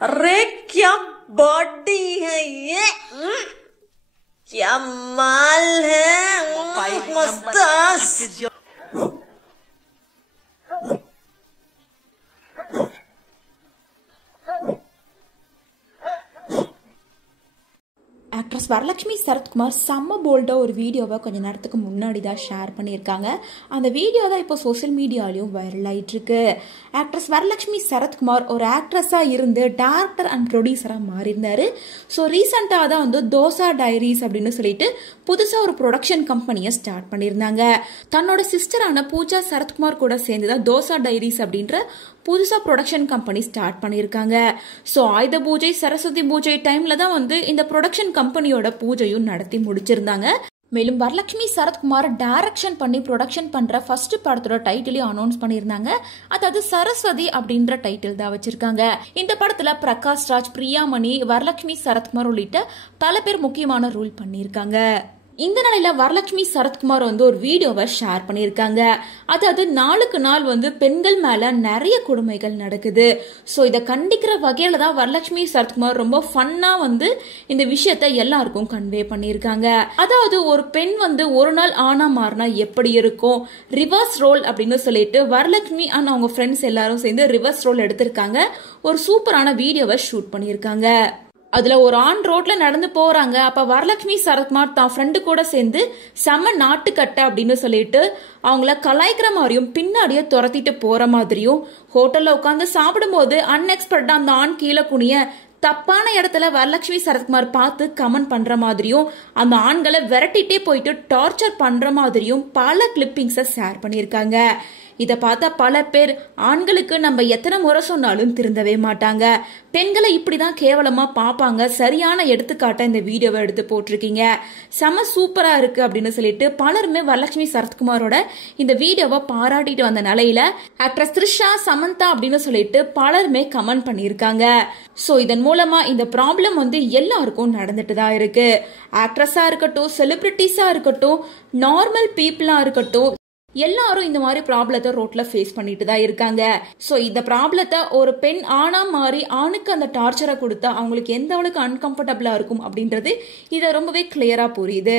अरे क्या बॉडी है ये, क्या माल है, मस्त। ஆக்ட்ரஸ் வரலட்சுமி சரத்குமார் செம்ம போல்டாக ஒரு வீடியோவை கொஞ்சம் நேரத்துக்கு முன்னாடி தான் ஷேர் பண்ணியிருக்காங்க. அந்த வீடியோ தான் இப்போ சோசியல் மீடியாலையும் வைரல் ஆகிட்டு இருக்கு. ஆக்ட்ரஸ் வரலட்சுமி சரத்குமார் ஒரு ஆக்ட்ரஸாக இருந்து டேரக்டர் அண்ட் ப்ரொடியூசராக மாறியிருந்தாரு. ஸோ ரீசெண்டாக தான் வந்து தோசா டைரிஸ் அப்படின்னு சொல்லிட்டு புதுசாக ஒரு ப்ரொடக்ஷன் கம்பெனியை ஸ்டார்ட் பண்ணியிருந்தாங்க. தன்னோட சிஸ்டரான பூஜா சரத்குமார் கூட சேர்ந்து தான் தோசா டைரிஸ் அப்படின்ற புதுசா ப்ரொடக்ஷன் கம்பெனி ஸ்டார்ட் பண்ணியிருக்காங்க. ஸோ ஆயுத பூஜை சரஸ்வதி பூஜை டைம்ல தான் வந்து இந்த ப்ரொடக்ஷன் கம்பெனியோட பூஜையும் நடத்தி முடிச்சிருந்தாங்க. மேலும் வரலட்சுமி சரத்குமார் டைரக்ஷன் பண்ணி ப்ரொடக்ஷன் பண்ற ஃபர்ஸ்ட் படத்தோட டைட்டிலையும் அனௌன்ஸ் பண்ணியிருந்தாங்க. அதாவது சரஸ்வதி அப்படின்ற டைட்டில் தான் வச்சிருக்காங்க. இந்த படத்துல பிரகாஷ் ராஜ், பிரியாமணி, வரலட்சுமி சரத்குமார் உள்ளிட்ட பல பேர் முக்கியமான ரோல் பண்ணியிருக்காங்க. இந்த நிலையில வரலட்சுமி சரத்குமார் வந்து ஒரு வீடியோவை ஷேர் பண்ணியிருக்காங்க. அதாவது நாளுக்கு நாள் வந்து பெண்கள் மேல நிறைய கொடுமைகள் நடக்குது. ஸோ இதை கண்டிக்கிற வகையில தான் வரலட்சுமி சரத்குமார் ரொம்ப ஃபன்னா வந்து இந்த விஷயத்த எல்லாருக்கும் கன்வே பண்ணியிருக்காங்க. அதாவது ஒரு பெண் வந்து ஒரு நாள் ஆனா மாறினா எப்படி இருக்கும், ரிவர்ஸ் ரோல் அப்படின்னு சொல்லிட்டு வரலட்சுமி அண்ட் அவங்க ஃப்ரெண்ட்ஸ் எல்லாரும் சேர்ந்து ரிவர்ஸ் ரோல் எடுத்திருக்காங்க. ஒரு சூப்பரான வீடியோவை ஷூட் பண்ணியிருக்காங்க. அதுல ஒரு ஆண் ரோட்ல நடந்து போறாங்க. அப்ப வரலட்சுமி சரத்குமார் தான் ஃப்ரெண்டு கூட சேர்ந்து செம்ம நாட்டுக்கட்டை அப்படின்னு சொல்லிட்டு அவங்கள கலாய்க்கிற மாதிரியும் பின்னாடியே துரத்திட்டு போற மாதிரியும், ஹோட்டல்ல உட்காந்து சாப்பிடும் போது அன்எக்ஸ்பெக்டா அந்த ஆண் கீழே குனிய தப்பான இடத்துல வரலட்சுமி சரத்குமார் பார்த்து கமெண்ட் பண்ற மாதிரியும், அந்த ஆண்களை விரட்டிட்டே போயிட்டு டார்ச்சர் பண்ற மாதிரியும் பல கிளிப்பிங்ஸை ஷேர் பண்ணியிருக்காங்க. இதை பார்த்தா பல பேர் ஆண்களுக்கு நம்ம எத்தனை முறை சொன்னாலும் திருந்தவே மாட்டாங்க, பெண்களை இப்படிதான் கேவலமா பார்ப்பாங்க, சரியான எடுத்துக்காட்ட இந்த வீடியோவை எடுத்து போட்டிருக்கீங்க, செம சூப்பரா இருக்கு அப்படின்னு சொல்லிட்டு பலருமே வரலட்சுமி சரத்குமாரோட இந்த வீடியோவை பாராட்டிட்டு வந்த நிலையில ஆக்ட்ரஸ் த்ரிஷா, சமந்தா அப்படின்னு சொல்லிட்டு பலருமே கமெண்ட் பண்ணியிருக்காங்க. ஸோ இதன் மூலமா இந்த ப்ராப்ளம் வந்து எல்லாருக்கும் நடந்துட்டு தான் இருக்கு. ஆக்ட்ரஸா இருக்கட்டும், செலிபிரிட்டிஸா இருக்கட்டும், நார்மல் பீப்புளா இருக்கட்டும், எல்லாரும் இந்த மாதிரி ப்ராப்ளத்தை ரோட்ல ஃபேஸ் பண்ணிட்டு தான் இருக்காங்க. ஸோ இந்த ப்ராப்ளத்தை ஒரு பெண் ஆனா மாறி ஆணுக்கு அந்த டார்ச்சரை கொடுத்தா அவங்களுக்கு எந்த அளவுக்கு அன்கம்ஃபர்டபுளா இருக்கும் அப்படின்றது இதை ரொம்பவே கிளியரா புரியுது.